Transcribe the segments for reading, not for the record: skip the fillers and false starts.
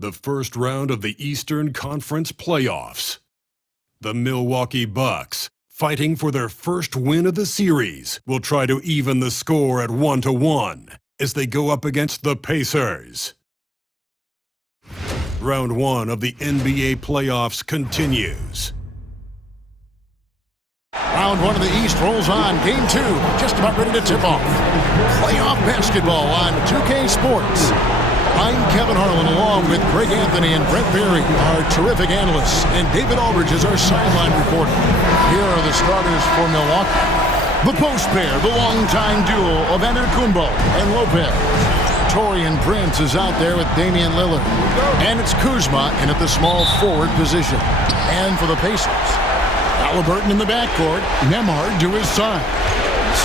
The first round of the Eastern Conference playoffs. The Milwaukee Bucks, fighting for their first win of the series, will try to even the score at 1-1 as they go up against the Pacers. Round 1 of the NBA playoffs continues. Round 1 of the East rolls on. Game 2, just about ready to tip off. Playoff basketball on 2K Sports. I'm Kevin Harlan, along with Greg Anthony and Brent Berry, our terrific analysts, and David Aldridge is our sideline reporter. Here are the starters for Milwaukee. The post pair, the longtime duo of Antetokounmpo and Lopez. Taurean Prince is out there with Damian Lillard. And it's Kuzma in at the small forward position. And for the Pacers, Halliburton in the backcourt, Nembhard to his side.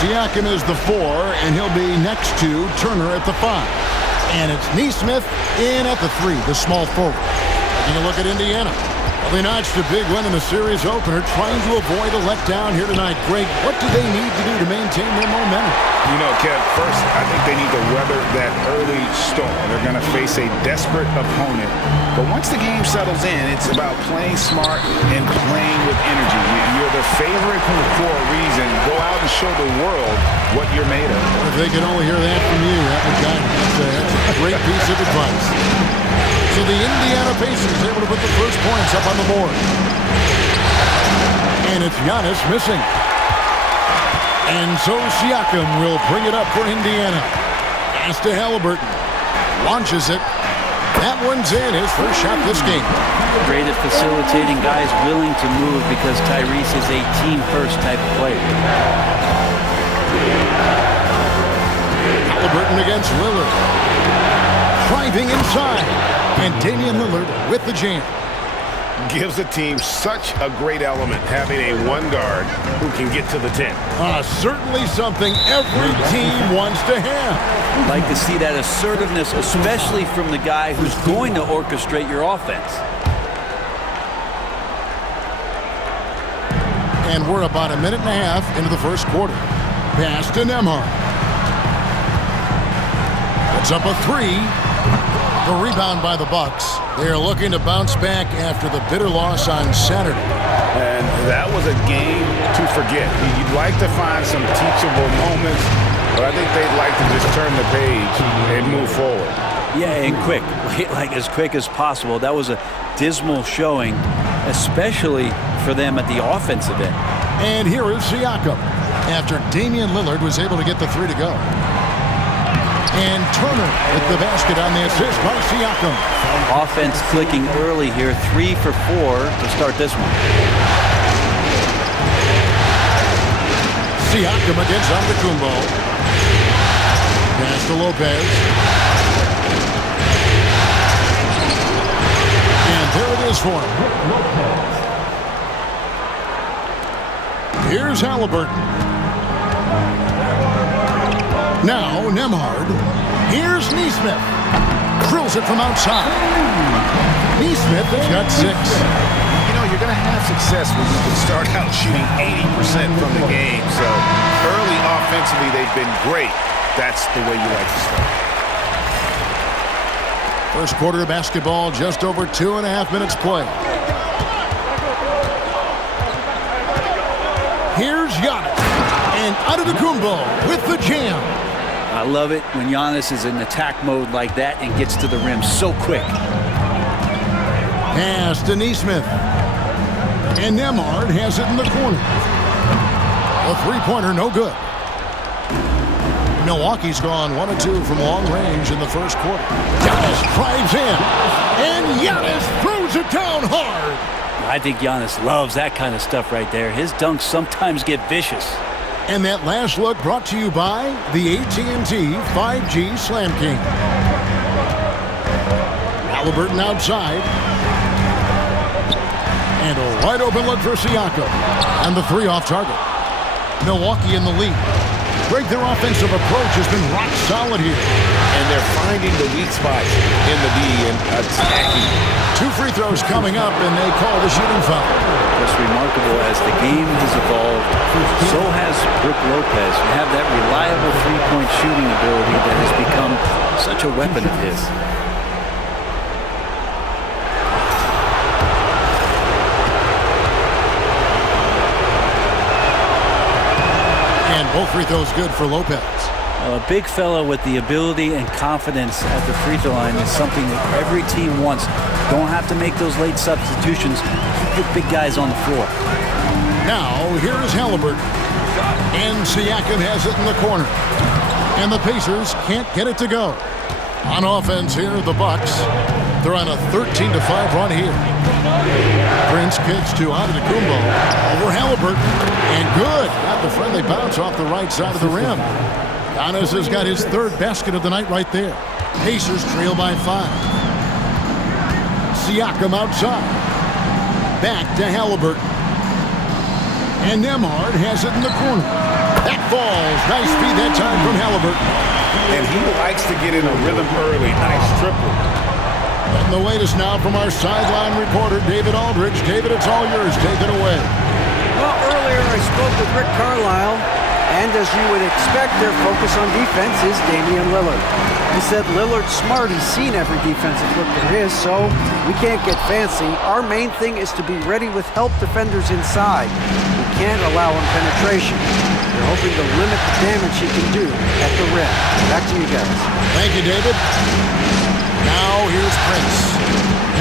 Siakam is the 4, and he'll be next to Turner at the 5. And it's Nesmith in at the 3, the small forward. Taking a look at Indiana. Well, they notched a big win in the series opener, trying to avoid a letdown here tonight. Greg, what do they need to do to maintain their momentum? You know, Kev, first, I think they need to weather that early storm. They're going to face a desperate opponent. But once the game settles in, it's about playing smart and playing with energy. You're the favorite for a reason. Go out and show the world what you're made of. If they could only hear that from you, that would that's a great piece of advice. So the Indiana Pacers able to put the first points up on the board. And it's Giannis missing. And so Siakam will bring it up for Indiana. Pass to Halliburton. Launches it. That one's in, his first shot this game. Great at facilitating, guys willing to move because Tyrese is a team-first type of player. Halliburton against Lillard. Driving inside. And Damian Lillard with the jam. Gives the team such a great element, having a one guard who can get to the 10. Certainly something every team wants to have. Like to see that assertiveness, especially from the guy who's going to orchestrate your offense. And we're about a minute and a half into the first quarter. Pass to Nembhard. Puts up a 3. The rebound by the Bucks. They are looking to bounce back after the bitter loss on Saturday. And that was a game to forget. You'd like to find some teachable moments, but I think they'd like to just turn the page and move forward. Yeah, and quick, like as quick as possible. That was a dismal showing, especially for them at the offensive end. And here is Siakam, after Damian Lillard was able to get the 3 to go. And Turner with the basket on the assist by Siakam. Offense clicking early here, 3 for 4 to start this one. Siakam against Antetokounmpo. Pass to Lopez. And there it is for him. Here's Halliburton. Now Nembhard. Here's Nesmith. Drills it from outside. Nesmith has got 6. You know, you're going to have success when you can start out shooting 80% from the game. So early offensively, they've been great. That's the way you like to start. First quarter of basketball, just over 2.5 minutes play. Here's Giannis. And Antetokounmpo with the jam. I love it when Giannis is in attack mode like that and gets to the rim so quick. Pass to Nesmith. And Nembhard has it in the corner. A three-pointer, no good. Milwaukee's gone 1 of 2 from long range in the first quarter. Giannis drives in. And Giannis throws it down hard. I think Giannis loves that kind of stuff right there. His dunks sometimes get vicious. And that last look brought to you by the AT&T 5G Slam King. Halliburton outside. And a wide open look for Siakam. And the 3 off target. Milwaukee in the lead. Greg, their offensive approach has been rock solid here. And they're finding the weak spots in the D and attacking. 2 free throws coming up, and they call the shooting foul. Just remarkable as the game has evolved. So has Brook Lopez. You have that reliable three-point shooting ability that has become such a weapon of his. free throw's good for Lopez. A big fellow with the ability and confidence at the free throw line is something that every team wants. Don't have to make those late substitutions. Put big guys on the floor. Now, here is Halliburton. And Siakam has it in the corner. And the Pacers can't get it to go. On offense here, the Bucks. They're on a 13-5 run here. Prince kicks to Antetokounmpo. Over Halliburton. And good. Got the friendly bounce off the right side of the rim. Giannis has got his third basket of the night right there. Pacers trail by 5. Siakam outside. Back to Halliburton. And Nembhard has it in the corner. That falls. Nice feed that time from Halliburton. And he likes to get in a rhythm early. Nice triple. And the latest now from our sideline reporter, David Aldridge. David, it's all yours. Take it away. Well, earlier I spoke with Rick Carlisle, and as you would expect, their focus on defense is Damian Lillard. He said Lillard's smart. He's seen every defensive look there is, so we can't get fancy. Our main thing is to be ready with help defenders inside. We can't allow him penetration. We're hoping to limit the damage he can do at the rim. Back to you guys. Thank you, David. Now here's Prince.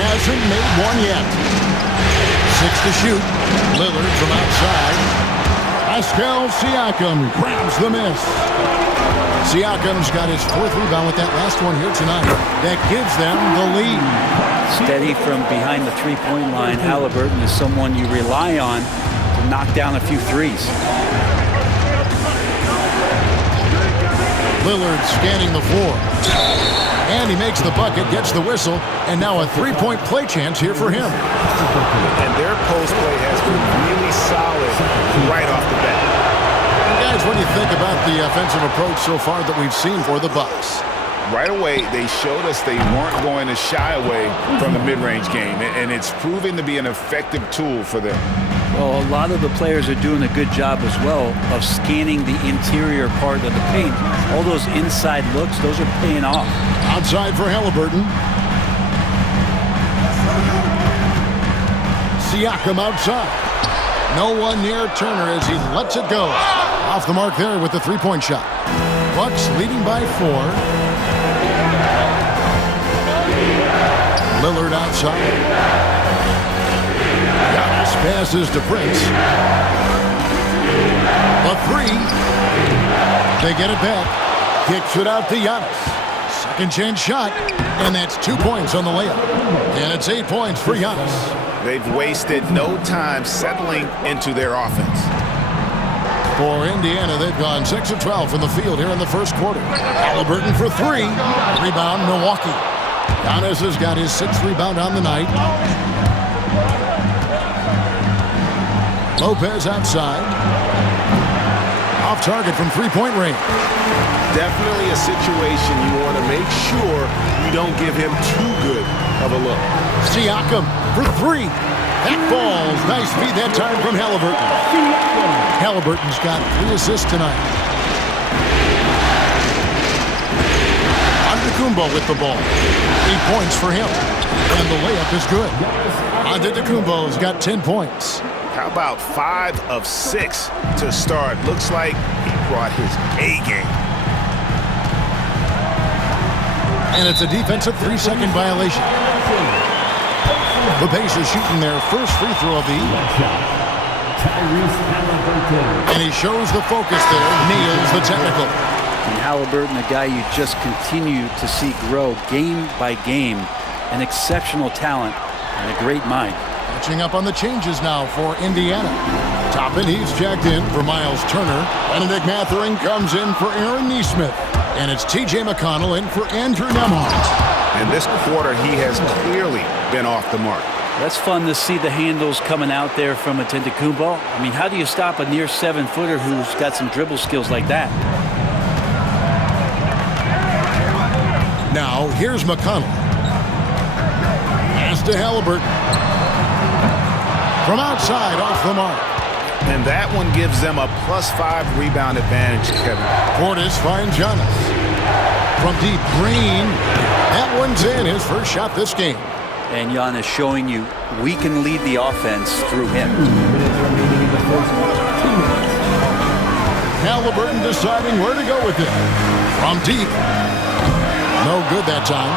Hasn't made one yet. 6 to shoot. Lillard from outside. Pascal Siakam grabs the miss. Siakam's got his 4th rebound with that last one here tonight. That gives them the lead. Steady from behind the three-point line. Halliburton is someone you rely on to knock down a few threes. Lillard scanning the floor. And he makes the bucket, gets the whistle, and now a 3-point play chance here for him. And their post play has been really solid right off the bat. And guys, what do you think about the offensive approach so far that we've seen for the Bucks? Right away, they showed us they weren't going to shy away from the mid-range game, and it's proving to be an effective tool for them. Well, a lot of the players are doing a good job as well of scanning the interior part of the paint. All those inside looks, those are paying off. Outside for Halliburton. Siakam outside. No one near Turner as he lets it go. Off the mark there with the 3-point shot. Bucks leading by 4. Lillard outside. Giannis passes to Prince. A 3. They get it back. Kicks it out to Giannis. Second chance shot. And that's 2 points on the layup. And it's 8 points for Giannis. They've wasted no time settling into their offense. For Indiana, they've gone 6 of 12 from the field here in the first quarter. Halliburton for 3. Rebound, Milwaukee. Giannis has got his 6th rebound on the night. Lopez outside. Off target from 3-point range. Definitely a situation you want to make sure you don't give him too good of a look. Siakam for 3. That falls. Nice feed that time from Halliburton. Halliburton's got 3 assists tonight. Antetokounmpo with the ball. 8 points for him. And the layup is good. Antetokounmpo's got 10 points. How about 5 of 6 to start? Looks like he brought his A game. And it's a defensive 3-second violation. The Pacers shooting their first free throw of the evening. And he shows the focus there, nails the technical. And Halliburton, a guy you just continue to see grow game by game. An exceptional talent and a great mind. Catching up on the changes now for Indiana. Toppin Heath's checked in for Miles Turner. Benedict Mathurin comes in for Aaron Nesmith. And it's T.J. McConnell in for Andrew Nembhard. And this quarter, he has clearly been off the mark. That's fun to see the handles coming out there from Antetokounmpo. I mean, how do you stop a near 7-footer who's got some dribble skills like that? Now, here's McConnell. Pass to Halliburton. From outside, off the mark. And that one gives them a +5 rebound advantage, Kevin. Portis finds Giannis. From deep, Green. That one's in, his first shot this game. And Giannis showing you we can lead the offense through him. Halliburton deciding where to go with it. From deep. No good that time.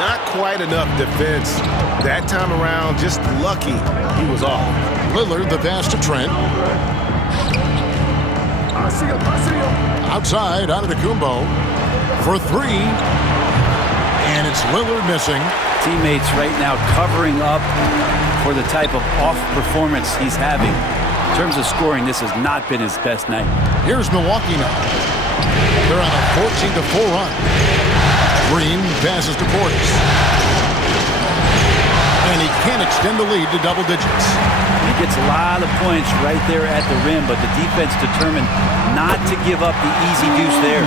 Not quite enough defense that time around. Just lucky he was off. Lillard, the pass to Trent. Outside, out of the Kumbo. For three. And it's Lillard missing. Teammates right now covering up for the type of off performance he's having. In terms of scoring, this has not been his best night. Here's Milwaukee now. They're on a 14-4 run. Green passes to Portis. And he can't extend the lead to double digits. He gets a lot of points right there at the rim, but the defense determined not to give up the easy deuce there.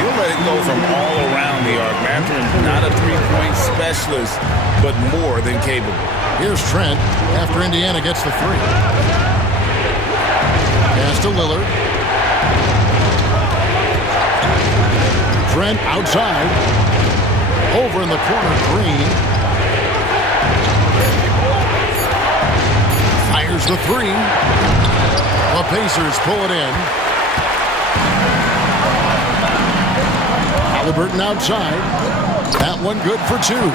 He'll let it go from all around the arc. Mathurin, not a three-point specialist, but more than capable. Here's Trent after Indiana gets the three. Pass to Lillard. Trent outside. Over in the corner, Green. Fires the three. The Pacers pull it in. Halliburton outside. That one good for two.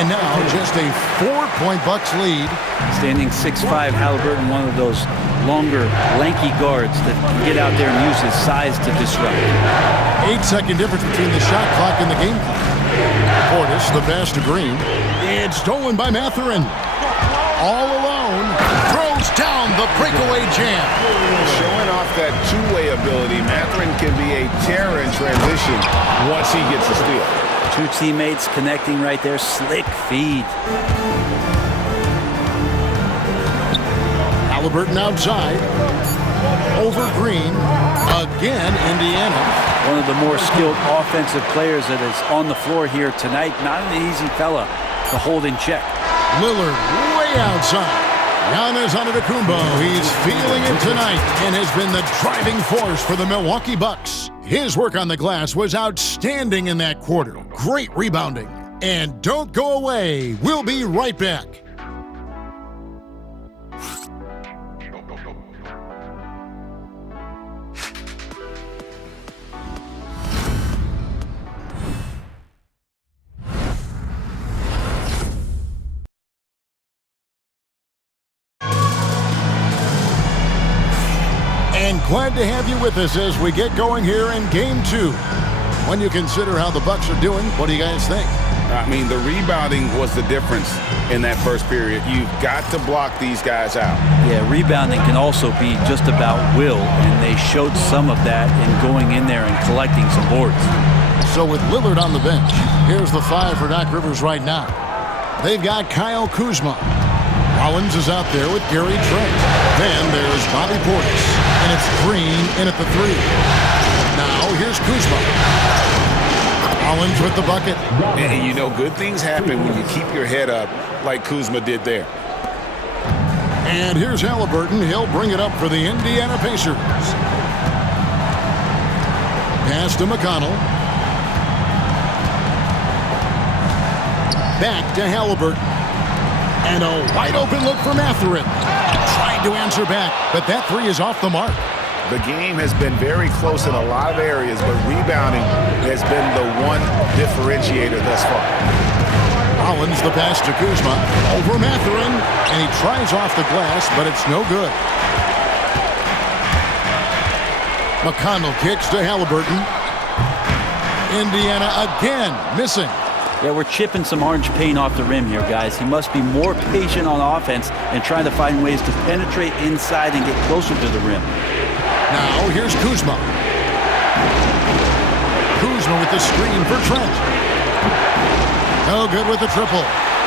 And now just a 4-point Bucks lead. Standing 6'5", Halliburton, one of those longer, lanky guards that can get out there and use his size to disrupt. 8-second difference between the shot clock and the game clock. Portis, the pass to Green. It's stolen by Mathurin. All alone. Throws down the breakaway jam. Showing off that two-way ability, Mathurin can be a terror in transition once he gets a steal. Two teammates connecting right there. Slick feed. Halliburton outside. Over Green. Again, Indiana. One of the more skilled offensive players that is on the floor here tonight. Not an easy fella to hold in check. Lillard way outside. Giannis Antetokounmpo. He's feeling it tonight and has been the driving force for the Milwaukee Bucks. His work on the glass was outstanding in that quarter. Great rebounding. And don't go away. We'll be right back. And glad to have you with us as we get going here in Game 2. When you consider how the Bucks are doing, what do you guys think? I mean, the rebounding was the difference in that first period. You've got to block these guys out. Yeah, rebounding can also be just about will, and they showed some of that in going in there and collecting some boards. So with Lillard on the bench, here's the five for Doc Rivers right now. They've got Kyle Kuzma. Rollins is out there with Gary Trent. Then there's Bobby Portis. And it's Green in at the three. Now here's Kuzma. Rollins with the bucket. And you know, good things happen when you keep your head up like Kuzma did there. And here's Halliburton. He'll bring it up for the Indiana Pacers. Pass to McConnell. Back to Halliburton. And a wide open look for Mathurin. Trying to answer back, but that three is off the mark. The game has been very close in a lot of areas, but rebounding has been the one differentiator thus far. Rollins the pass to Kuzma. Over Mathurin. And he tries off the glass, but it's no good. McConnell kicks to Halliburton. Indiana again missing. Yeah, we're chipping some orange paint off the rim here, guys. He must be more patient on offense and trying to find ways to penetrate inside and get closer to the rim. Now here's Kuzma. Kuzma with the screen for Trent. No good with the triple.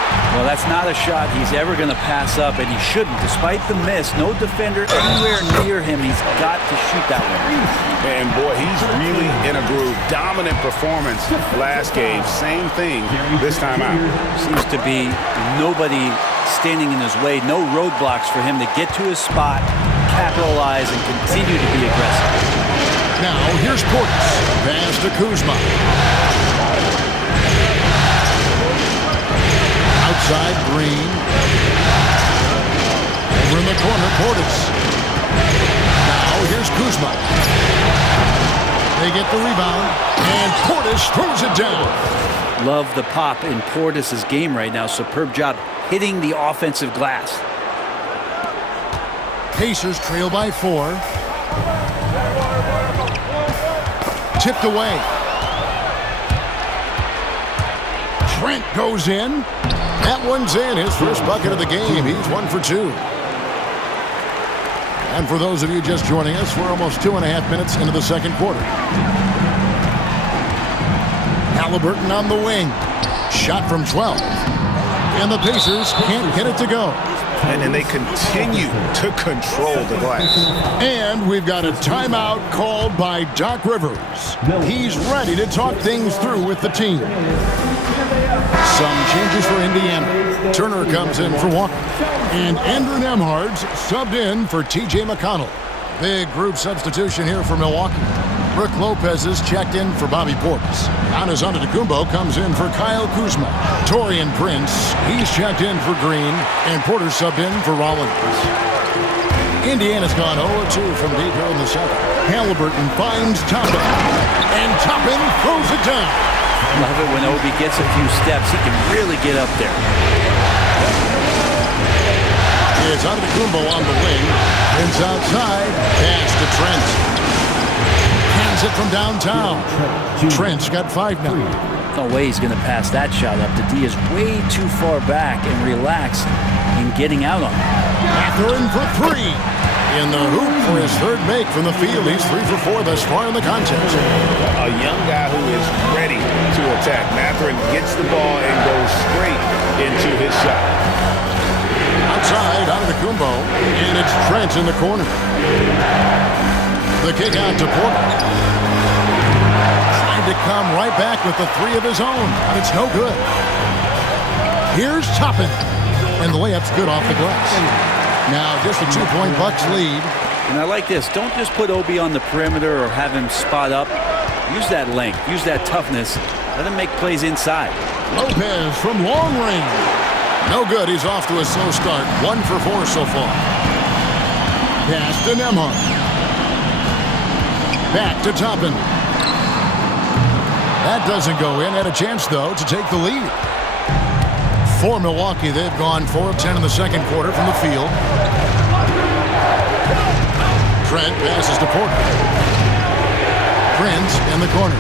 Well, that's not a shot he's ever going to pass up, and he shouldn't. Despite the miss, no defender anywhere near him. He's got to shoot that one. And boy, he's really in a groove. Dominant performance last game. Same thing this time out. Seems to be nobody standing in his way. No roadblocks for him to get to his spot, capitalize, and continue to be aggressive. Now here's Portis. Pass to Kuzma. Outside Green. Over in the corner, Portis. Now here's Kuzma. They get the rebound, and Portis throws it down. Love the pop in Portis' game right now. Superb job hitting the offensive glass. Pacers trail by 4. Tipped away. Trent goes in. That one's in. His first bucket of the game. He's 1 for 2. And for those of you just joining us, we're almost 2.5 minutes into the second quarter. Halliburton on the wing. Shot from 12. And the Pacers can't get it to go. And they continue to control the glass. And we've got a timeout called by Doc Rivers. He's ready to talk things through with the team. Some changes for Indiana. Turner comes in for Walker. And Andrew Nembhard's subbed in for T.J. McConnell. Big group substitution here for Milwaukee. Brook Lopez is checked in for Bobby Portis. Giannis Antetokounmpo comes in for Kyle Kuzma. Taurean Prince, he's checked in for Green. And Porter subbed in for Rollins. Indiana's gone 0-2 from deep here in the second. Halliburton finds Toppin. And Toppin throws it down. Love it when Obi gets a few steps. He can really get up there. It's Antetokounmpo on the wing. Prince outside. Pass to Trent. Hands it from downtown. Trent's got 5 now. No way he's going to pass that shot up. The D is way too far back and relaxed in getting out on it. Mathurin for 3. In the hoop for his third make from the field. He's 3 for 4 thus far in the contest. A young guy who is ready to attack. Mathurin gets the ball and goes straight into his shot. Outside, Antetokounmpo, and it's Trent in the corner. The kick out to Porter. Trying to come right back with the 3 of his own, but it's no good. Here's Toppin, and the layup's good off the glass. Now just a 2-point Bucks lead. And I like this. Don't just put Obi on the perimeter or have him spot up. Use that length. Use that toughness. Let him make plays inside. Lopez from long range. No good. He's off to a slow start. 1 for 4 so far. Pass to Nembhard. Back to Toppin. That doesn't go in. Had a chance, though, to take the lead. For Milwaukee, they've gone 4 of 10 in the second quarter from the field. Trent passes to Porter. Prince in the corner.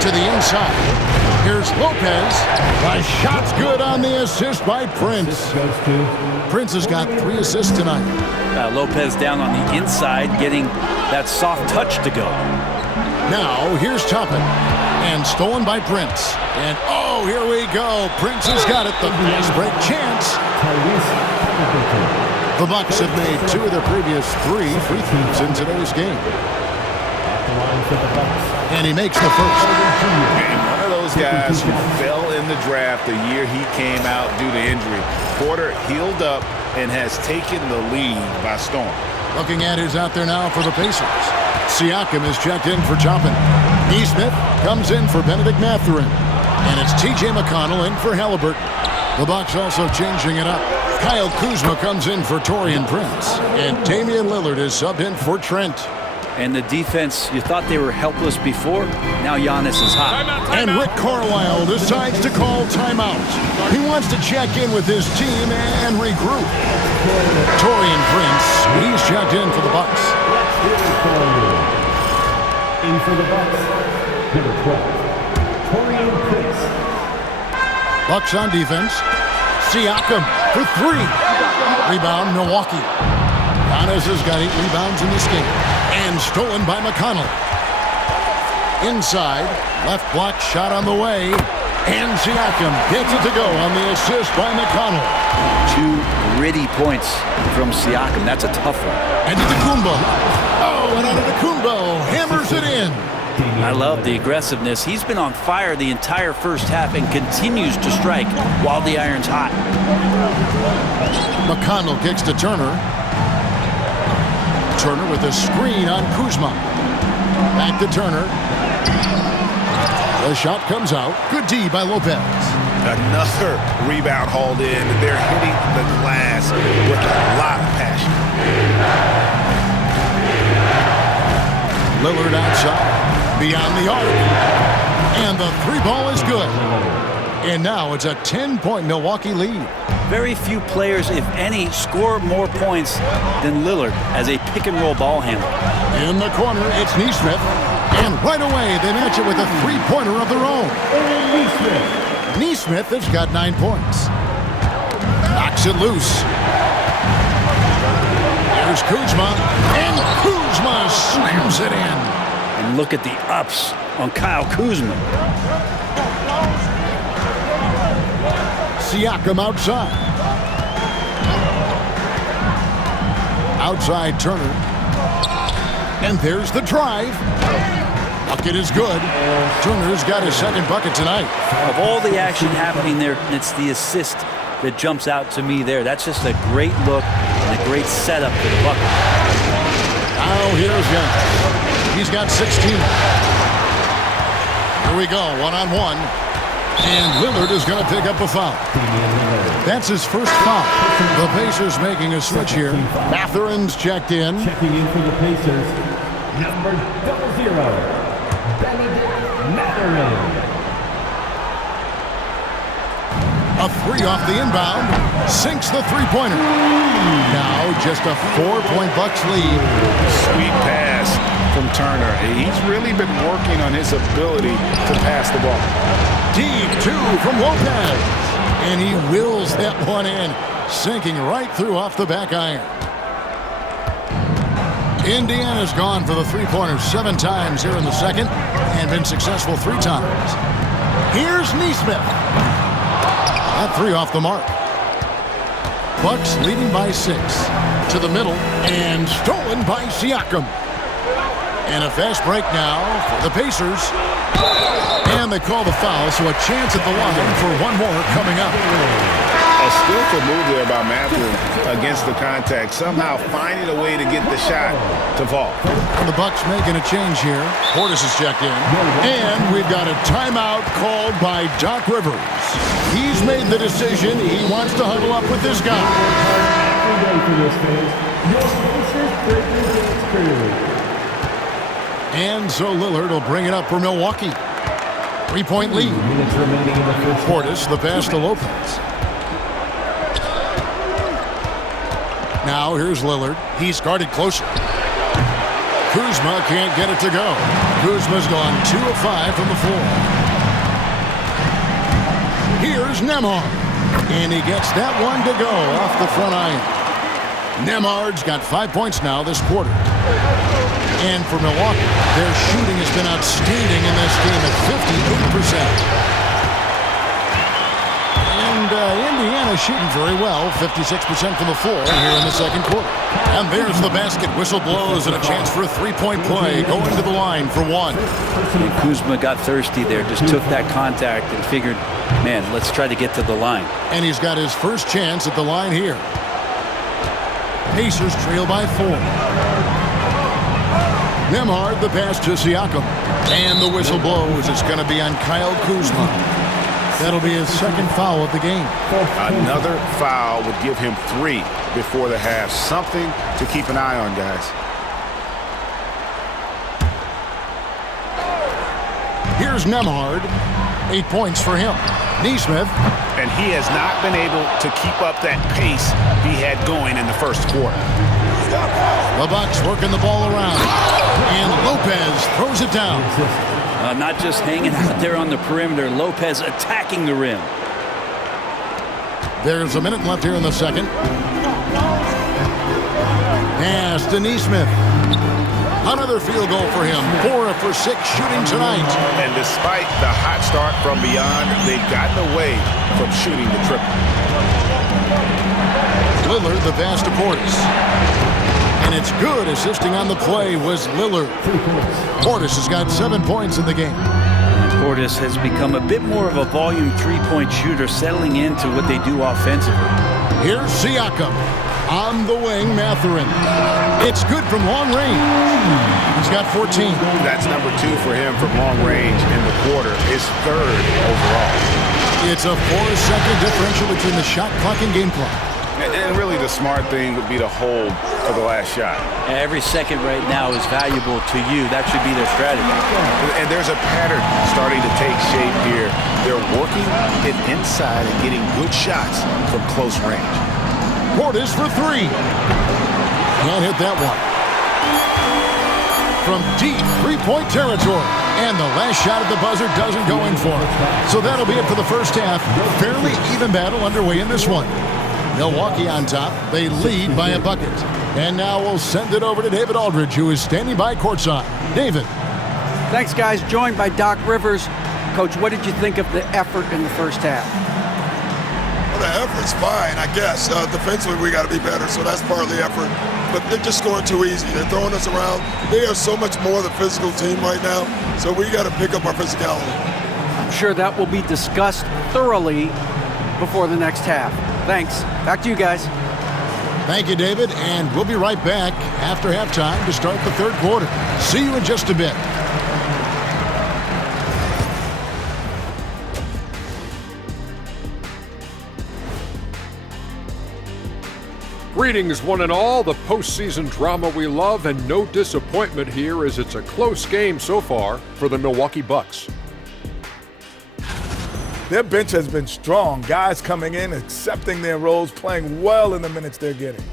To the inside. Here's Lopez. The shot's good on the assist by Prince. Prince has got 3 assists tonight. Lopez down on the inside, getting that soft touch to go. Now, here's Toppin. And stolen by Prince. And, oh, here we go. Prince has got it. The fast break chance. The Bucks have made 2 of their previous 3 free throws in today's game. And he makes the first. And one of those guys who fell in the draft the year he came out due to injury. Porter healed up and has taken the lead by storm. Looking at who's out there now for the Pacers. Siakam is checked in for Toppin. Nesmith comes in for Benedict Mathurin. And it's T.J. McConnell in for Halliburton. The Bucks also changing it up. Kyle Kuzma comes in for Taurean Prince. And Damian Lillard is subbed in for Trent. And the defense, you thought they were helpless before. Now Giannis is hot. And Rick Carlisle decides to call timeout. He wants to check in with his team and regroup. Taurean Prince, he's checked in for the Bucks. In for the Bucks, number 12, Taurean Prince. Bucks on defense. Siakam for 3. Rebound, Milwaukee. Giannis has got 8 rebounds in this game. And stolen by McConnell. Inside, left block shot on the way. And Siakam gets it to go on the assist by McConnell. 2 gritty points from Siakam. That's a tough one. And Antetokounmpo. Oh, and Antetokounmpo hammers it in. I love the aggressiveness. He's been on fire the entire first half and continues to strike while the iron's hot. McConnell kicks to Turner. Turner with a screen on Kuzma. Back to Turner. The shot comes out. Good D by Lopez. Another rebound hauled in. They're hitting the glass with a lot of passion. Lillard outside, beyond the arc. And the three ball is good. And now it's a 10-point Milwaukee lead. Very few players, if any, score more points than Lillard as a pick-and-roll ball handler. In the corner, it's Nesmith. And right away, they match it with a three-pointer of their own. Nesmith has got 9 points. Knocks it loose. Here's Kuzma. And Kuzma slams it in. And look at the ups on Kyle Kuzma. Siakam outside. Outside Turner. And there's the drive. Bucket is good. Turner's got his second bucket tonight. Of all the action happening there, it's the assist that jumps out to me there. That's just a great look and a great setup for the bucket. Now here's Young. He's got 16. Here we go, one-on-one. And Lillard is going to pick up a foul. That's his first foul. The Pacers making a switch here. Mathurin's checked in. Checking in for the Pacers, number 00, Mathurin. A three off the inbound. Sinks the three-pointer. Now just a 4-point Bucks lead. Sweet pass from Turner. He's really been working on his ability to pass the ball. Deep two from Lopez. And he wills that one in, sinking right through off the back iron. Indiana's gone for the three-pointer 7 times here in the second and been successful 3 times. Here's Nesmith. That three off the mark. Bucks leading by 6. To the middle and stolen by Siakam. And a fast break now for the Pacers. And they call the foul, so a chance at the line for one more coming up. A skillful move there by Matthew against the contact, somehow finding a way to get the shot to fall. The Bucks making a change here. Portis is checked in. And we've got a timeout called by Doc Rivers. He's made the decision. He wants to huddle up with this guy. And so Lillard will bring it up for Milwaukee. 3-point lead. Portis, the pass to Lopez. Now here's Lillard. He's guarded closer. Kuzma can't get it to go. Kuzma's gone 2 of 5 from the floor. Here's Nembhard. And he gets that one to go off the front iron. Nembhard's got 5 points now this quarter. And for Milwaukee, their shooting has been outstanding in this game at 58%. And Indiana shooting very well, 56% from the floor here in the second quarter. And there's the basket. Whistle blows and a chance for a 3-point play. Going to the line for one. And Kuzma got thirsty there, just took that contact and figured, man, let's try to get to the line. And he's got his first chance at the line here. Pacers trail by 4. Nembhard, the pass to Siakam. And the whistle blows. It's going to be on Kyle Kuzma. That'll be his second foul of the game. Another foul would give him 3 before the half. Something to keep an eye on, guys. Here's Nembhard. 8 points for him. Nesmith. And he has not been able to keep up that pace he had going in the first quarter. The Bucks working the ball around. And Lopez throws it down. Not just hanging out there on the perimeter. Lopez attacking the rim. There's a minute left here in the second. Pass to Nesmith. Another field goal for him. 4 for 6 shooting tonight. And despite the hot start from beyond, they've gotten away from shooting the triple. Lillard, the pass to Portis. And it's good. Assisting on the play was Lillard. Portis has got 7 points in the game. Portis has become a bit more of a volume 3-point shooter, settling into what they do offensively. Here's Siakam. On the wing, Mathurin. It's good from long range. He's got 14. That's number 2 for him from long range in the quarter. His 3rd overall. It's a 4-second differential between the shot clock and game clock. And really the smart thing would be to hold for the last shot. Every second right now is valuable to you. That should be their strategy. And there's a pattern starting to take shape here. They're working it inside and getting good shots from close range. Portis for three. Can't hit that one. From deep three-point territory. And the last shot at the buzzer doesn't go in for him. So that'll be it for the first half. Fairly even battle underway in this one. Milwaukee on top. They lead by a bucket. And now we'll send it over to David Aldridge, who is standing by courtside. David. Thanks, guys. Joined by Doc Rivers. Coach, what did you think of the effort in the first half? Well, the effort's fine, I guess. Defensively, we got to be better, so that's part of the effort. But they're just scoring too easy. They're throwing us around. They are so much more the physical team right now, so we got to pick up our physicality. I'm sure that will be discussed thoroughly before the next half. Thanks. Back to you guys. Thank you, David, and we'll be right back after halftime to start the third quarter. See you in just a bit. Greetings, one and all. The postseason drama we love, and no disappointment here as it's a close game so far for the Milwaukee Bucks. Their bench has been strong. Guys coming in, accepting their roles, playing well in the minutes they're getting.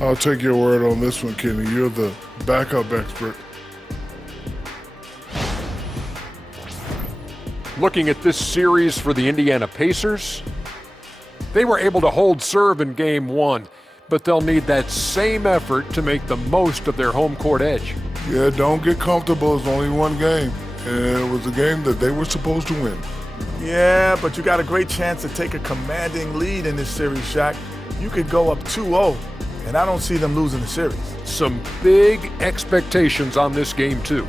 I'll take your word on this one, Kenny. You're the backup expert. Looking at this series for the Indiana Pacers, they were able to hold serve in Game 1, but they'll need that same effort to make the most of their home court edge. Yeah, don't get comfortable. It's only one game, and it was a game that they were supposed to win. Yeah, but you got a great chance to take a commanding lead in this series, Shaq. You could go up 2-0, and I don't see them losing the series. Some big expectations on this game, too.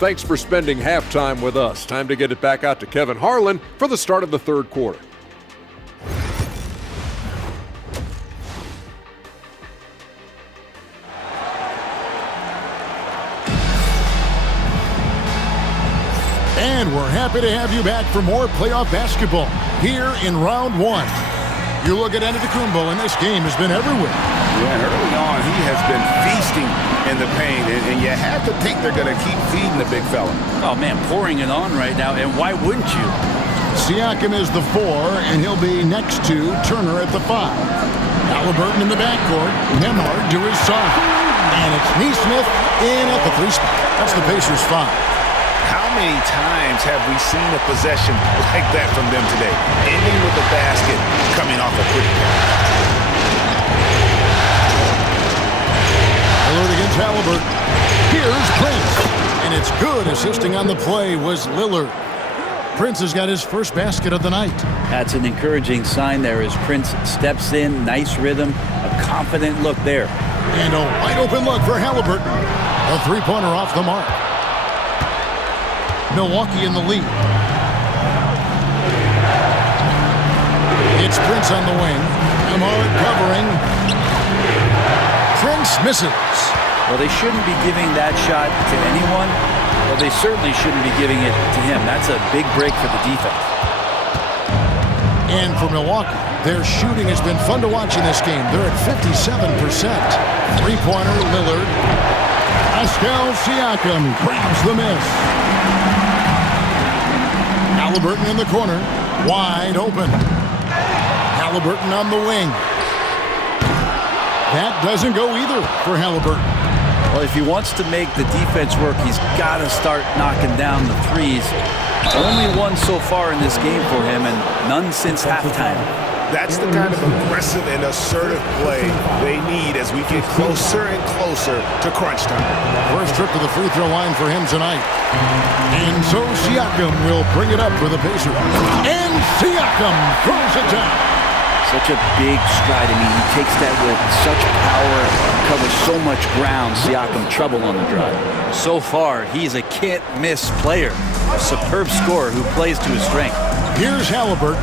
Thanks for spending halftime with us. Time to get it back out to Kevin Harlan for the start of the third quarter. And we're happy to have you back for more playoff basketball here in round one. You look at Antetokounmpo, and this game has been everywhere. Yeah, early on, he has been feasting in the paint, and you have to think they're going to keep feeding the big fella. Oh, man, pouring it on right now, and why wouldn't you? Siakam is the 4, and he'll be next to Turner at the 5. Halliburton in the backcourt, Nembhard to his side. And it's Nesmith in at the 3 spot. That's the Pacers' 5. How many times have we seen a possession like that from them today? Ending with the basket, coming off a quick pass. Lillard against Halliburton. Here's Prince. And it's good. Assisting on the play was Lillard. Prince has got his first basket of the night. That's an encouraging sign there as Prince steps in. Nice rhythm, a confident look there. And a wide open look for Halliburton. A three-pointer off the mark. Milwaukee in the lead. It's Prince on the wing. Nembhard covering. Prince misses. Well, they shouldn't be giving that shot to anyone. Well, they certainly shouldn't be giving it to him. That's a big break for the defense. And for Milwaukee, their shooting has been fun to watch in this game. They're at 57%. Three-pointer, Lillard. Pascal Siakam grabs the miss. Halliburton in the corner, wide open. Halliburton on the wing. That doesn't go either for Halliburton. Well, if he wants to make the defense work, he's got to start knocking down the threes. Only one so far in this game for him, and none since halftime. That's the kind of aggressive and assertive play they need as we get closer and closer to crunch time. First trip to the free throw line for him tonight. And so Siakam will bring it up for the Pacers. And Siakam throws it down. Such a big stride. I mean, he takes that with such power, covers so much ground. Siakam trouble on the drive. So far, he's a can't-miss player. A superb scorer who plays to his strength. Here's Halliburton.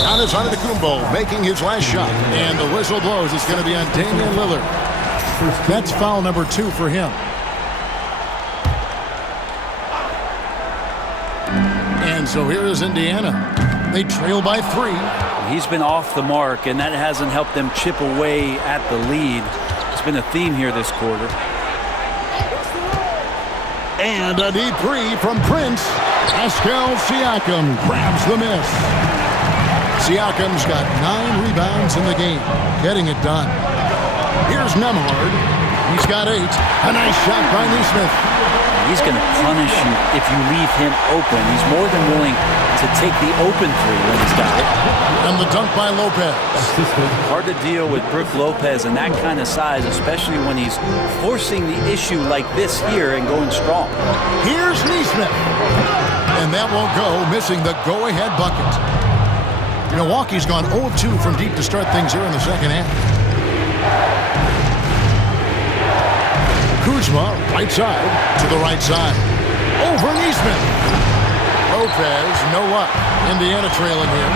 Giannis Antetokounmpo making his last shot. And the whistle blows. It's going to be on Damian Lillard. That's foul number 2 for him. And so here is Indiana. They trail by 3. He's been off the mark, and that hasn't helped them chip away at the lead. It's been a theme here this quarter. And a deep three from Prince. Pascal Siakam grabs the miss. Siakam's got 9 rebounds in the game, getting it done. Here's Nembhard. He's got 8. A nice shot by Nesmith. He's going to punish you if you leave him open. He's more than willing to take the open three when he's got it. And the dunk by Lopez. Hard to deal with Brook Lopez and that kind of size, especially when he's forcing the issue like this here and going strong. Here's Nesmith. And that won't go, missing the go-ahead bucket. Milwaukee's gone 0 of 2 from deep to start things here in the second half. Kuzma, right side to the right side. Over Nesmith. Lopez, no luck. Indiana trailing here.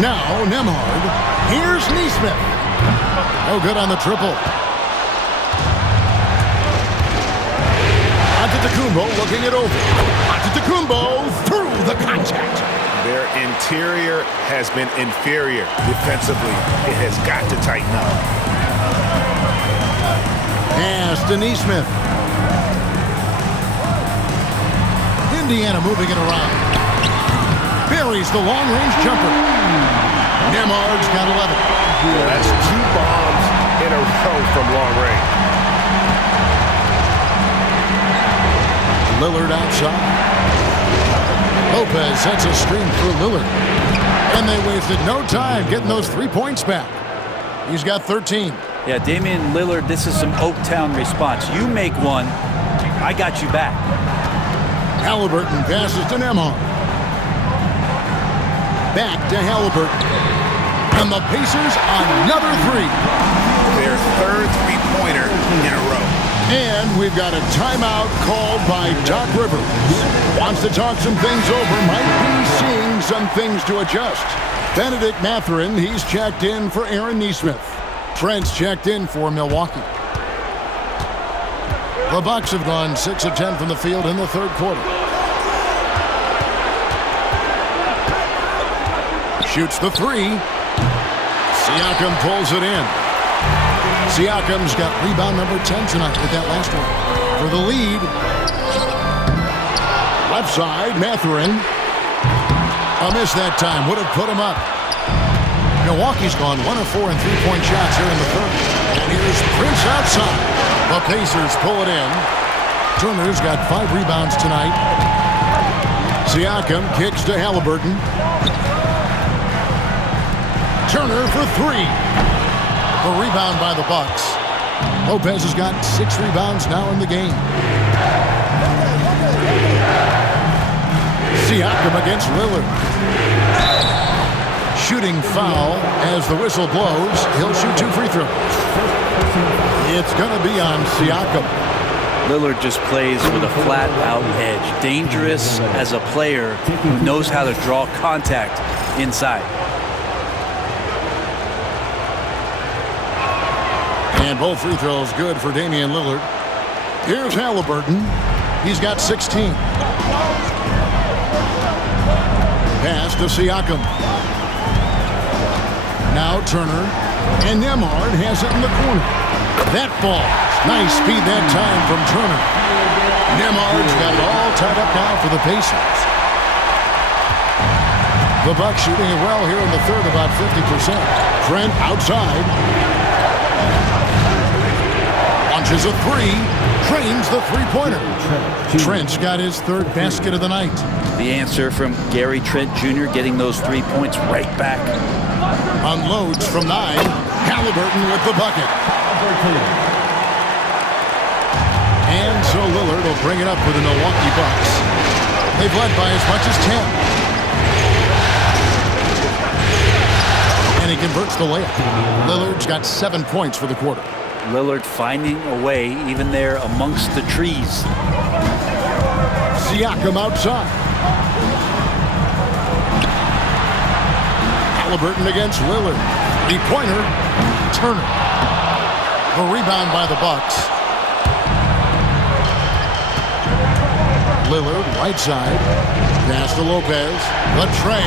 Now Nembhard. Here's Nesmith. No good on the triple. Antetokounmpo looking it over. Antetokounmpo through the contact. Their interior has been inferior defensively. It has got to tighten up. Pass to Nesmith. Indiana moving it around. Buries the long-range jumper. Nembhard's got 11. Yeah, that's 2 bombs in a row from long range. Lillard outside. Lopez sets a screen through Lillard. And they wasted no time getting those 3 points back. He's got 13. Yeah, Damian Lillard, this is some Oaktown response. You make one, I got you back. Halliburton passes to Nembhard. Back to Halliburton. And the Pacers another 3. Their 3rd three-pointer in a row. And we've got a timeout called by Doc Rivers. Wants to talk some things over. Might be seeing some things to adjust. Benedict Mathurin, he's checked in for Aaron Nesmith. Trent's checked in for Milwaukee. The Bucks have gone 6 of 10 from the field in the third quarter. Shoots the 3. Siakam pulls it in. Siakam's got rebound number 10 tonight with that last one. For the lead. Left side, Mathurin. A miss that time. Would have put him up. Milwaukee's gone 1 of 4 in 3-point shots here in the third. And here's Prince outside. The Pacers pull it in. Turner's got 5 rebounds tonight. Siakam kicks to Halliburton. Turner for 3. The rebound by the Bucks. Lopez has got 6 rebounds now in the game. Siakam against Lillard. Shooting foul as the whistle blows. He'll shoot 2 free throws. It's going to be on Siakam. Lillard just plays with a flat-out edge. Dangerous as a player who knows how to draw contact inside. And both free throws good for Damian Lillard. Here's Halliburton. He's got 16. Pass to Siakam. Now Turner. And Nembhard has it in the corner. That ball. Nice speed that time from Turner. Nembhard's got it all tied up now for the Pacers. The Bucks shooting it well here in the third, about 50%. Trent outside. Launches a 3. Trains the three-pointer. Trent's got his 3rd basket of the night. The answer from Gary Trent Jr. getting those 3 points right back. Unloads from 9. Halliburton with the bucket. And so Lillard will bring it up for the Milwaukee Bucks. They've led by as much as 10. And he converts the layup. Lillard's got 7 points for the quarter. Lillard finding a way even there amongst the trees. Siakam outside. Halliburton against Lillard. The pointer, Turner. The rebound by the Bucks. Lillard, right side. Pass to Lopez. The tray.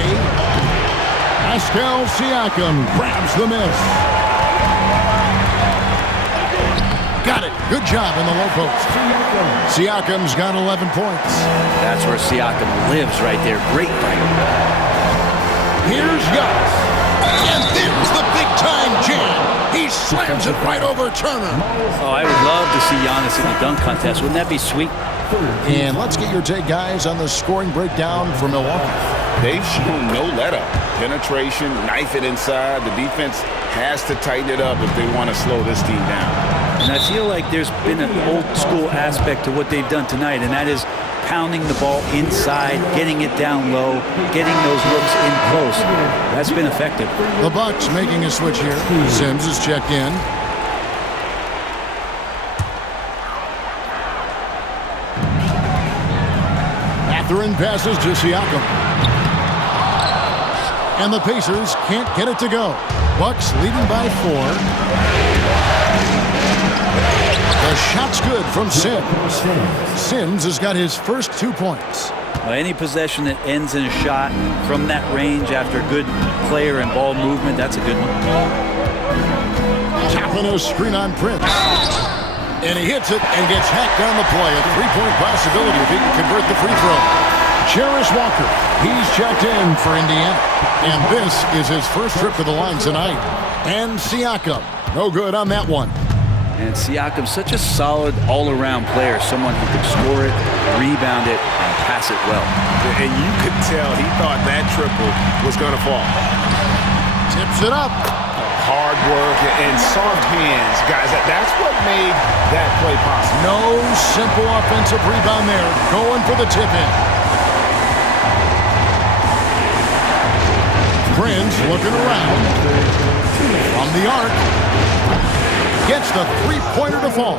Pascal Siakam grabs the miss. Got it. Good job in the low post. Siakam's got 11 points. That's where Siakam lives right there. Great fight. Here's Giannis. And there's the big-time jam. He slams it right over Turner. Oh, I would love to see Giannis in the dunk contest. Wouldn't that be sweet? And let's get your take, guys, on the scoring breakdown for Milwaukee. They've shown no let-up. Penetration, knife it inside. The defense has to tighten it up if they want to slow this team down. And I feel like there's been an old-school aspect to what they've done tonight, and that is pounding the ball inside, getting it down low, getting those looks in close. That's been effective. The Bucks making a switch here. Sims is checked in. Mathurin passes to Siakam. And the Pacers can't get it to go. Bucks leading by 4. The shot's good from Sims. Sims has got his first 2 points. Well, any possession that ends in a shot from that range after good player and ball movement, that's a good one. Tapping a screen on Prince. And he hits it and gets hacked on the play. A 3-point possibility if he can convert the free throw. Cherish Walker, he's checked in for Indiana. And this is his first trip to the line tonight. And Siakam, no good on that one. And Siakam's such a solid all-around player, someone who can score it, rebound it, and pass it well. And you could tell he thought that triple was going to fall. Tips it up. Hard work and soft hands. Guys, that's what made that play possible. No simple offensive rebound there. Going for the tip-in. Prince looking around. From the arc. Gets the three-pointer to fall.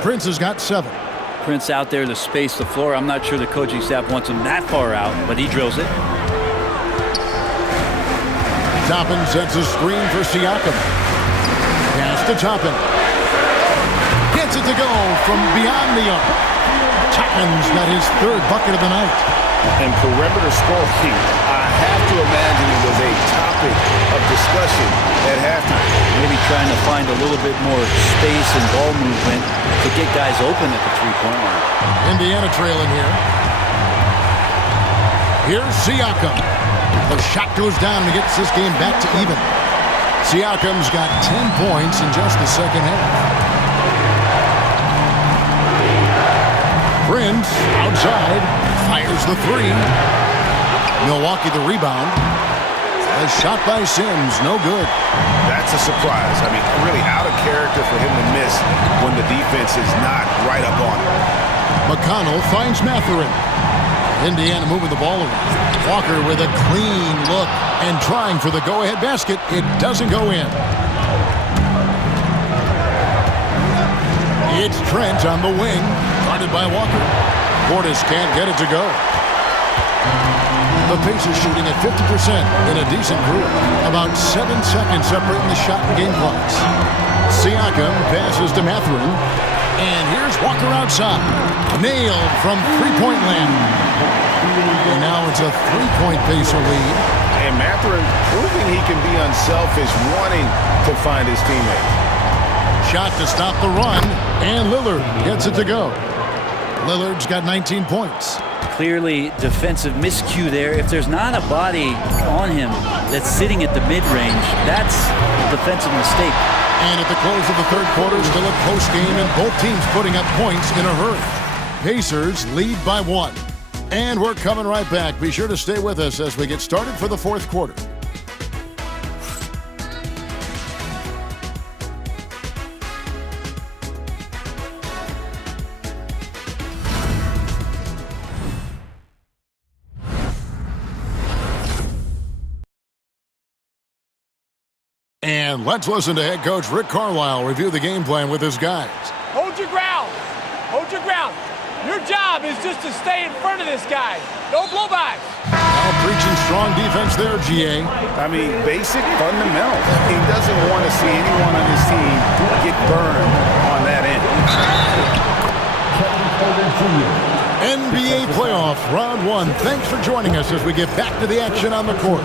Prince has got 7. Prince out there to space the floor. I'm not sure the coaching staff wants him that far out, but he drills it. Toppin sets a screen for Siakam. Pass to Toppin. Gets it to go from beyond the arc. Toppin's got his 3rd bucket of the night. And perimeter scoring, I have to imagine it was a topic of discussion at halftime. Maybe trying to find a little bit more space and ball movement to get guys open at the three-point line. Indiana trailing here. Here's Siakam. The shot goes down and gets this game back to even. Siakam's got 10 points in just the second half. Prince outside. Fires the 3. Milwaukee the rebound. A shot by Sims, no good. That's a surprise. I mean, really out of character for him to miss when the defense is not right up on him. McConnell finds Mathurin. Indiana moving the ball around. Walker with a clean look and trying for the go-ahead basket. It doesn't go in. It's Trent on the wing, guarded by Walker. Portis can't get it to go. The Pacers shooting at 50% in a decent group. About 7 seconds separating the shot and game clocks. Siakam passes to Mathurin. And here's Walker outside. Nailed from three-point land. And now it's a 3-point Pacer lead. And Mathurin proving he can be unselfish, wanting to find his teammates. Shot to stop the run. And Lillard gets it to go. Lillard's got 19 points. Clearly defensive miscue there. If there's not a body on him that's sitting at the mid-range, that's a defensive mistake. And at the close of the 3rd quarter, still a close game, and both teams putting up points in a hurry. Pacers lead by 1. And we're coming right back. Be sure to stay with us as we get started for the 4th quarter. And let's listen to head coach Rick Carlisle review the game plan with his guys. Hold your ground. Hold your ground. Your job is just to stay in front of this guy. No blowbacks. Now preaching strong defense there, GA. I mean, basic fundamentals. He doesn't want to see anyone on his team get burned on that end. Kevin Porter Jr. NBA playoffs, round one. Thanks for joining us as we get back to the action on the court.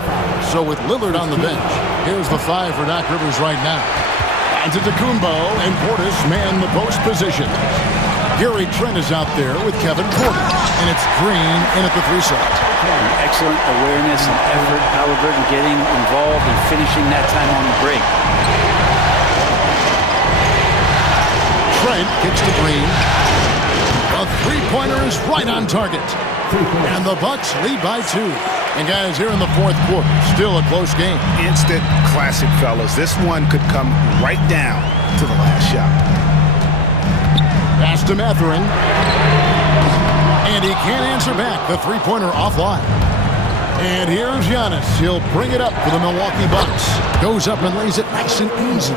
So with Lillard on the bench, here's the 5 for Doc Rivers right now. Antetokounmpo and Portis man the post position. Gary Trent is out there with Kevin Porter, and it's Green in at the 3 side. Excellent awareness and effort. Halliburton getting involved and finishing that time on the break. Trent kicks to Green. A three-pointer is right on target. And the Bucks lead by 2. And guys, here in the fourth quarter, still a close game. Instant classic, fellas. This one could come right down to the last shot. Pass to Mathurin. And he can't answer back. The three-pointer offline. And here's Giannis. He'll bring it up for the Milwaukee Bucks. Goes up and lays it nice and easy.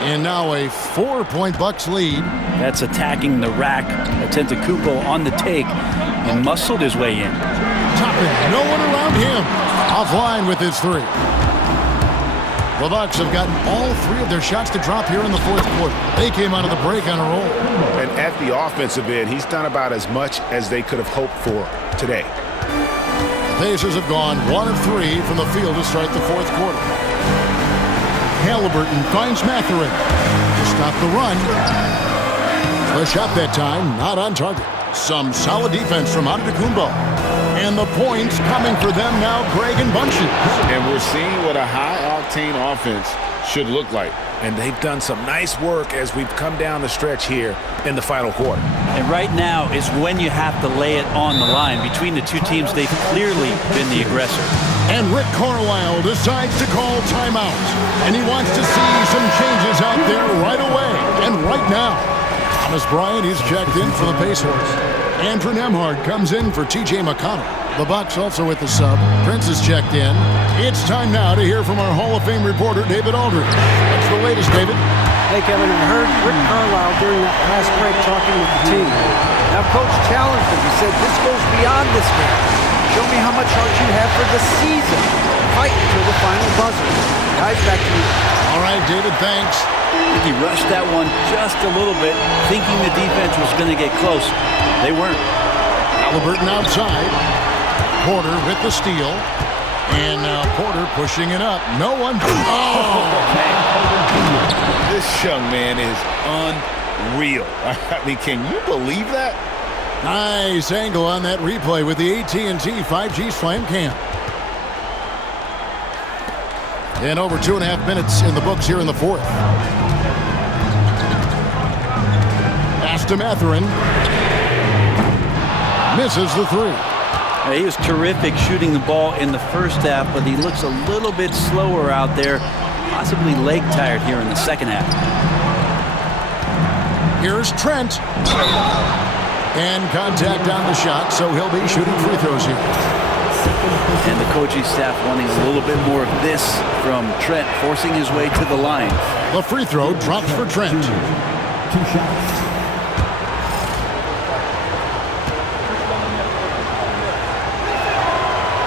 And now a 4-point Bucks lead. That's attacking the rack. Antetokounmpo on the take and muscled his way in. Toppin, no one around him. Offline with his 3. The Bucks have gotten all 3 of their shots to drop here in the fourth quarter. They came out of the break on a roll. And at the offensive end, he's done about as much as they could have hoped for today. The Pacers have gone 1 of 3 from the field to start the fourth quarter. Halliburton finds Mathurin to stop the run. The shot that time, not on target. Some solid defense from Antetokounmpo. And the points coming for them now, Greg and Bunches. And we're seeing what a high-octane offense should look like. And they've done some nice work as we've come down the stretch here in the final quarter. And right now is when you have to lay it on the line. Between the two teams, they've clearly been the aggressor. And Rick Carlisle decides to call timeout. And he wants to see some changes out there right away and right now. Thomas Bryant, he's checked in for the Pacers. Andrew Nembhard comes in for T.J. McConnell. The Bucks also with the sub. Prince is checked in. It's time now to hear from our Hall of Fame reporter, David Aldridge. What's the latest, David? Hey, Kevin, I heard Rick Carlisle during that last break talking with the team. Now, Coach challenged him. He said, this goes beyond this game. Show me how much heart you have for the season. Fight until the final buzzer. Guys, back to you. All right, David, thanks. I think he rushed that one just a little bit, thinking the defense was going to get close. They weren't. Halliburton outside. Porter with the steal. And now Porter pushing it up. No one. Oh, man. This young man is unreal. I mean, can you believe that? Nice angle on that replay with the AT&T 5G Slam Cam. And over 2.5 minutes in the books here in the fourth. Pass to Mathurin. Misses the 3. He was terrific shooting the ball in the first half, but he looks a little bit slower out there, possibly leg tired here in the second half. Here's Trent. And contact on the shot, so he'll be shooting free throws here. And the coaching staff wanting a little bit more of this from Trent, forcing his way to the line. The free throw drops for Trent. 2 shots.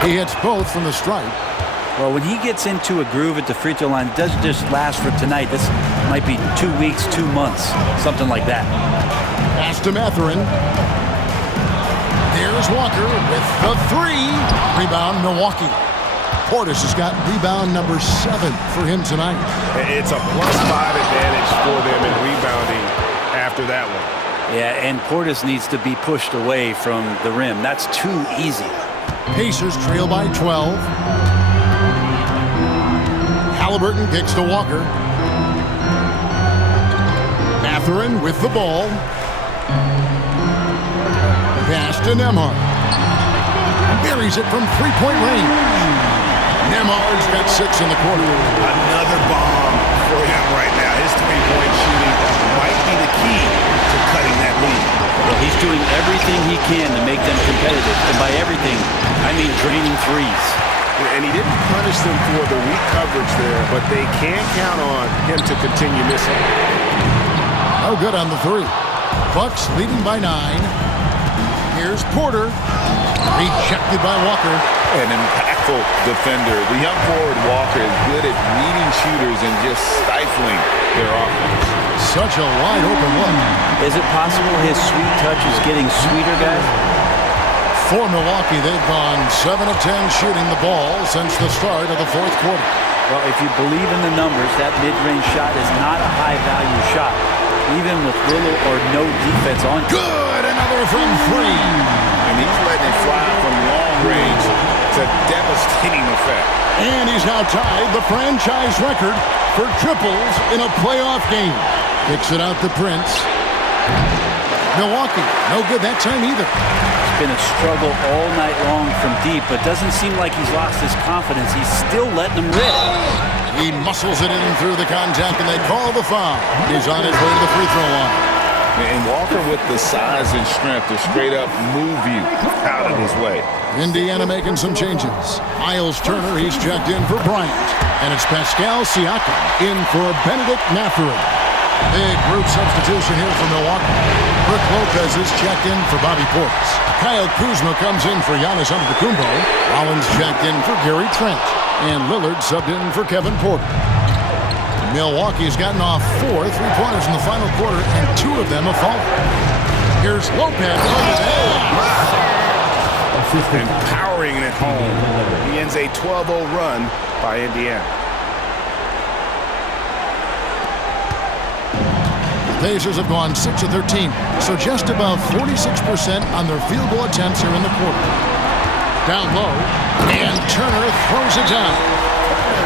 He hits both from the stripe. Well, when he gets into a groove at the free throw line, it doesn't just last for tonight. This might be 2 weeks, 2 months, something like that. Pass to Mathurin. There's Walker with the 3. Rebound, Milwaukee. Portis has got rebound number 7 for him tonight. It's a +5 advantage for them in rebounding after that one. Yeah, and Portis needs to be pushed away from the rim. That's too easy. Pacers trail by 12. Halliburton kicks to Walker. Mathurin with the ball. Pass to Nembhard. Buries it from three-point range. Nembhard's got 6 in the quarter. Another bomb for him right now. His three-point shooting might be the key to cutting that lead. Well, he's doing everything he can to make them competitive. And by everything, I mean draining threes. And he didn't punish them for the weak coverage there, but they can count on him to continue missing. Oh, good on the 3. Bucks leading by 9. Here's Porter. Rejected by Walker. An impactful defender. The young forward Walker is good at reading shooters and just stifling their offense. Such a wide open look. Is it possible his sweet touch is getting sweeter, guys? For Milwaukee, they've gone 7 of 10 shooting the ball since the start of the fourth quarter. Well, if you believe in the numbers, that mid-range shot is not a high-value shot, even with little or no defense on. Good! Another from 3. And he's letting it fly from long range to devastating effect. And he's now tied the franchise record for triples in a playoff game. Kicks it out to Prince. Milwaukee, no good that time either. It's been a struggle all night long from deep, but doesn't seem like he's lost his confidence. He's still letting them rip. He muscles it in through the contact, and they call the foul. He's on his way to the free throw line. And Walker with the size and strength to straight up move you out of his way. Indiana making some changes. Miles Turner, he's checked in for Bryant. And it's Pascal Siakam in for Benedict Mathurin. Big group substitution here for Milwaukee. Brook Lopez is checked in for Bobby Portis. Kyle Kuzma comes in for Giannis Antetokounmpo. Rollins checked in for Gary Trent. And Lillard subbed in for Kevin Porter. Milwaukee's gotten off 4 3-pointers in the final quarter, and 2 of them have fallen. Here's Lopez. And powering it home. He ends a 12-0 run by Indiana. The Pacers have gone 6 of 13, so just about 46% on their field goal attempts here in the quarter. Down low, and Turner throws it down.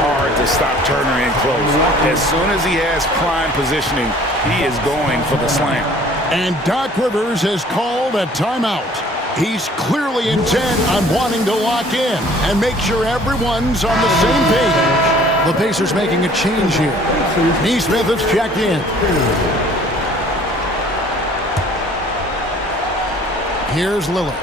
Hard to stop Turner in close. As soon as he has prime positioning, he is going for the slam. And Doc Rivers has called a timeout. He's clearly intent on wanting to lock in and make sure everyone's on the same page. The Pacers making a change here. Neesmith has checked in. Here's Lillard.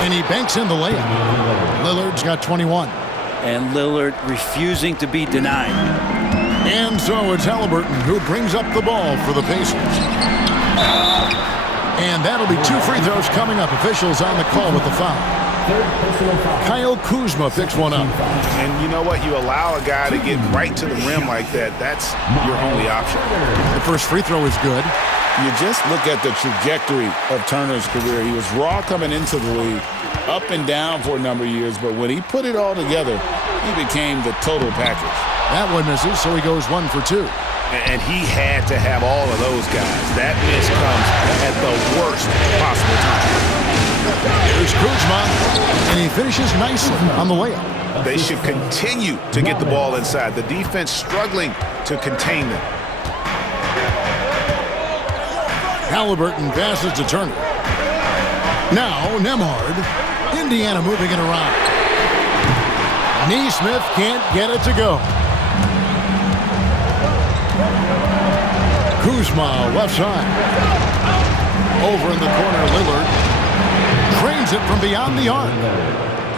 And he banks in the layup. Lillard's got 21. And Lillard refusing to be denied. And so it's Halliburton who brings up the ball for the Pacers. And that'll be 2 free throws coming up. Officials on the call with the foul. Kyle Kuzma picks one up. And you know what? You allow a guy to get right to the rim like that. That's your only option. The first free throw is good. You just look at the trajectory of Turner's career. He was raw coming into the league, up and down for a number of years, but when he put it all together, he became the total package. That one misses, so he goes 1 for 2. And he had to have all of those guys. That miss comes at the worst possible time. Here's Kuzma, and he finishes nicely on the layup. They should continue to get the ball inside. The defense struggling to contain them. Halliburton passes to Turner. Now Nembhard. Indiana moving it around. Neesmith can't get it to go. Kuzma left side. Over in the corner, Lillard trains it from beyond the arc.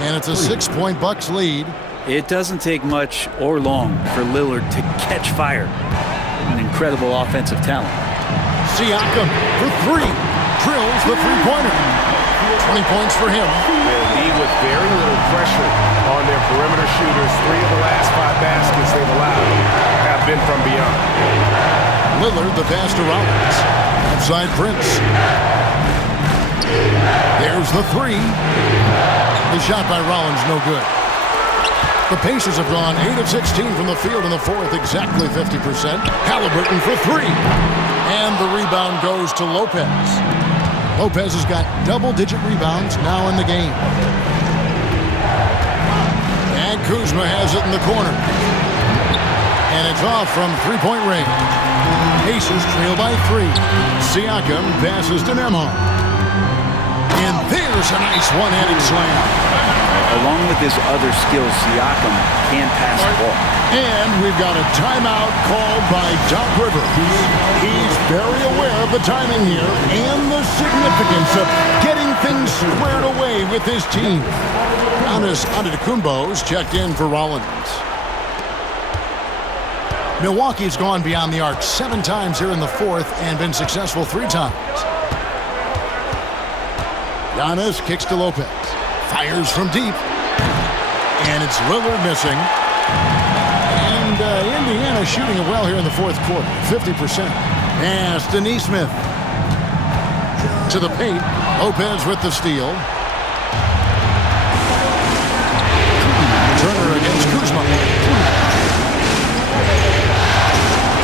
And it's a 6-point Bucks lead. It doesn't take much or long for Lillard to catch fire. An incredible offensive talent. Siakam for 3. Drills the three-pointer. 20 points for him. They'll lead with very little pressure on their perimeter shooters. 3 of the last 5 baskets they've allowed have been from beyond. Lillard, the pass to Rollins. Outside Prince. There's the 3. The shot by Rollins, no good. The Pacers have gone 8 of 16 from the field in the fourth, exactly 50%. Halliburton for 3. And the rebound goes to Lopez. Lopez has got double-digit rebounds now in the game. And Kuzma has it in the corner. And it's off from three-point range. Pacers trail by 3. Siakam passes to Nembhard. And there's a nice one-handed slam. Along with his other skills, Siakam can pass the ball. And we've got a timeout called by Doc Rivers. He's very aware of the timing here and the significance of getting things squared away with his team. Giannis Antetokounmpo's checked in for Rollins. Milwaukee's gone beyond the arc 7 times here in the fourth and been successful 3 times. Giannis kicks to Lopez. Fires from deep. And it's Lillard missing. And Indiana shooting it well here in the fourth quarter, 50%. Pass to Neesmith. To the paint. Lopez with the steal. Turner against Kuzma.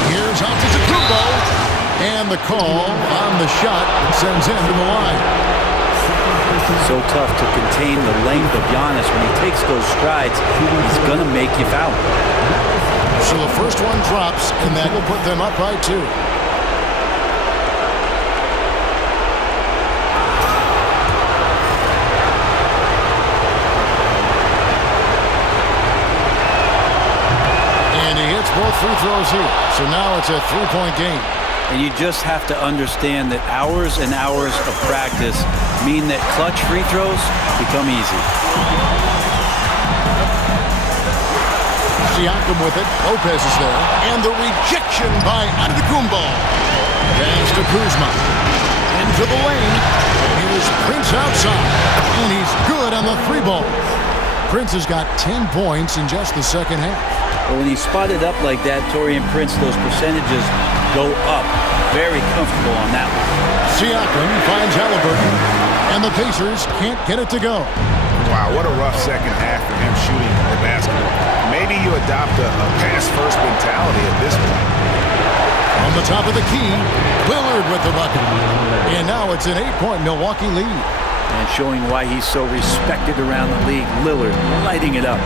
Here's out to Tacumbo. And the call on the shot that sends him to the line. So tough to contain the length of Giannis. When he takes those strides, he's going to make you foul. So the first one drops, and that will put them up by 2. And he hits both free throws here. So now it's a 3-point game. And you just have to understand that hours and hours of practice mean that clutch free throws become easy. Siakam with it. Lopez is there. And the rejection by Antetokounmpo. Pass to Kuzma. Into the lane. Here's Prince outside. And he's good on the 3-ball. Prince has got 10 points in just the second half. But when he's spotted up like that, Taurean Prince, those percentages go up. Very comfortable on that one. Siakam finds Halliburton, and the Pacers can't get it to go. Wow, what a rough second half for him shooting the basketball. Maybe you adopt a pass-first mentality at this point. On the top of the key, Lillard with the bucket. And now it's an 8-point Milwaukee lead. And showing why he's so respected around the league, Lillard lighting it up.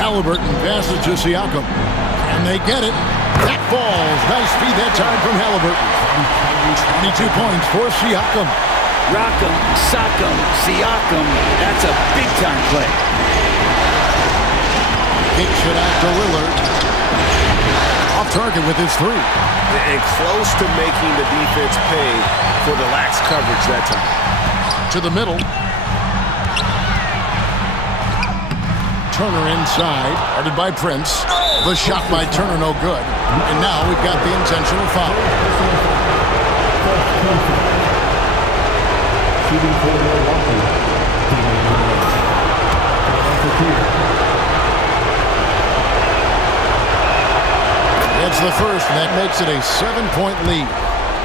Halliburton passes to Siakam. And they get it. That falls. Nice feed that time from Halliburton. 22 points for Siakam. Rock'em, sock'em, Siakam. That's a big-time play. Kicks it out to Lillard. Off target with his 3. And close to making the defense pay for the lax coverage that time. To the middle. Turner inside, guarded by Prince. The shot by Turner no good. And now we've got the intentional foul. Shooting for Milwaukee. It's the first, and that makes it a 7-point lead.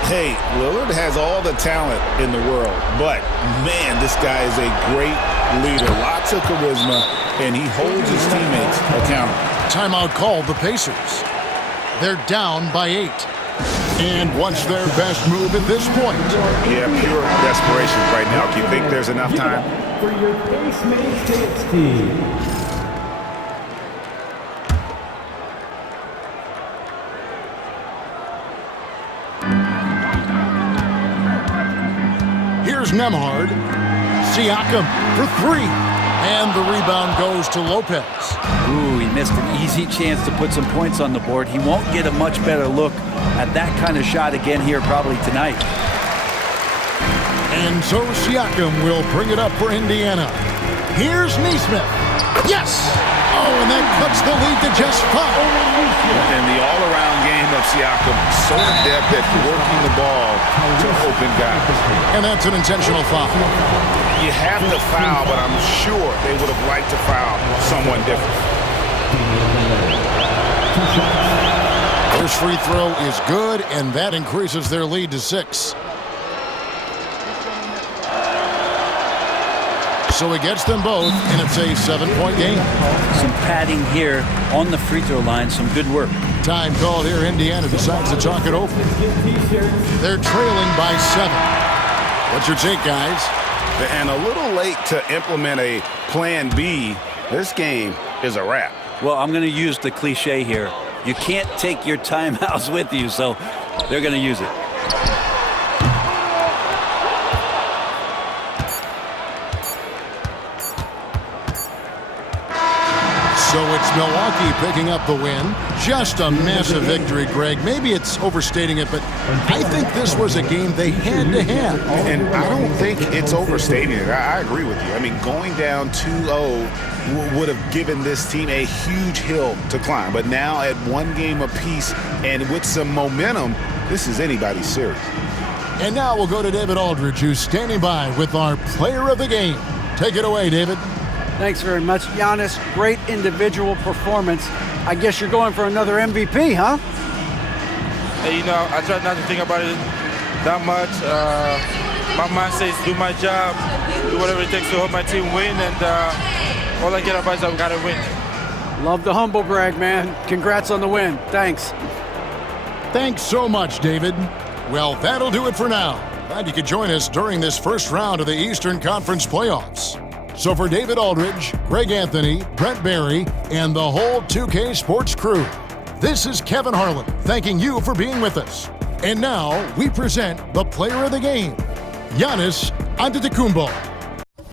Hey, Lillard has all the talent in the world, but, man, this guy is a great leader. Lots of charisma, and he holds his teammates accountable. Timeout called the Pacers. They're down by 8. And what's their best move at this point? Yeah, pure desperation right now. Do you think there's enough time? For your Pace Mates team. Here's Nembhard. Siakam for 3. And the rebound goes to Lopez. Ooh, he missed an easy chance to put some points on the board. He won't get a much better look at that kind of shot again here probably tonight. And so Siakam will bring it up for Indiana. Here's Neesmith. Yes! Oh, and that cuts the lead to just 5. And the all-around game of Siakam, so adept at working the ball to open guys. And that's an intentional foul. You have to foul, but I'm sure they would have liked to foul someone different. First free throw is good, and that increases their lead to 6. So he gets them both, and it's a 7-point game. Some padding here on the free throw line. Some good work. Time called here. Indiana decides to talk it over. They're trailing by 7. What's your take, guys? And a little late to implement a plan B. This game is a wrap. Well, I'm going to use the cliche here. You can't take your timeouts with you, so they're going to use it. So it's Milwaukee picking up the win. Just a massive victory, Greg. Maybe it's overstating it, but I think this was a game they had to have. And I don't think it's overstating it. I agree with you. I mean, going down 2-0 would have given this team a huge hill to climb. But now at 1 game apiece and with some momentum, this is anybody's series. And now we'll go to David Aldridge, who's standing by with our player of the game. Take it away, David. Thanks very much, Giannis. Great individual performance. I guess you're going for another MVP, huh? Hey, I try not to think about it that much. My mind says do my job, do whatever it takes to help my team win, and all I get advice is we gotta win. Love the humble brag, man. Congrats on the win. Thanks. Thanks so much, David. Well, that'll do it for now. Glad you could join us during this first round of the Eastern Conference playoffs. So for David Aldridge, Greg Anthony, Brent Barry, and the whole 2K Sports crew, this is Kevin Harlan thanking you for being with us. And now we present the player of the game, Giannis Antetokounmpo.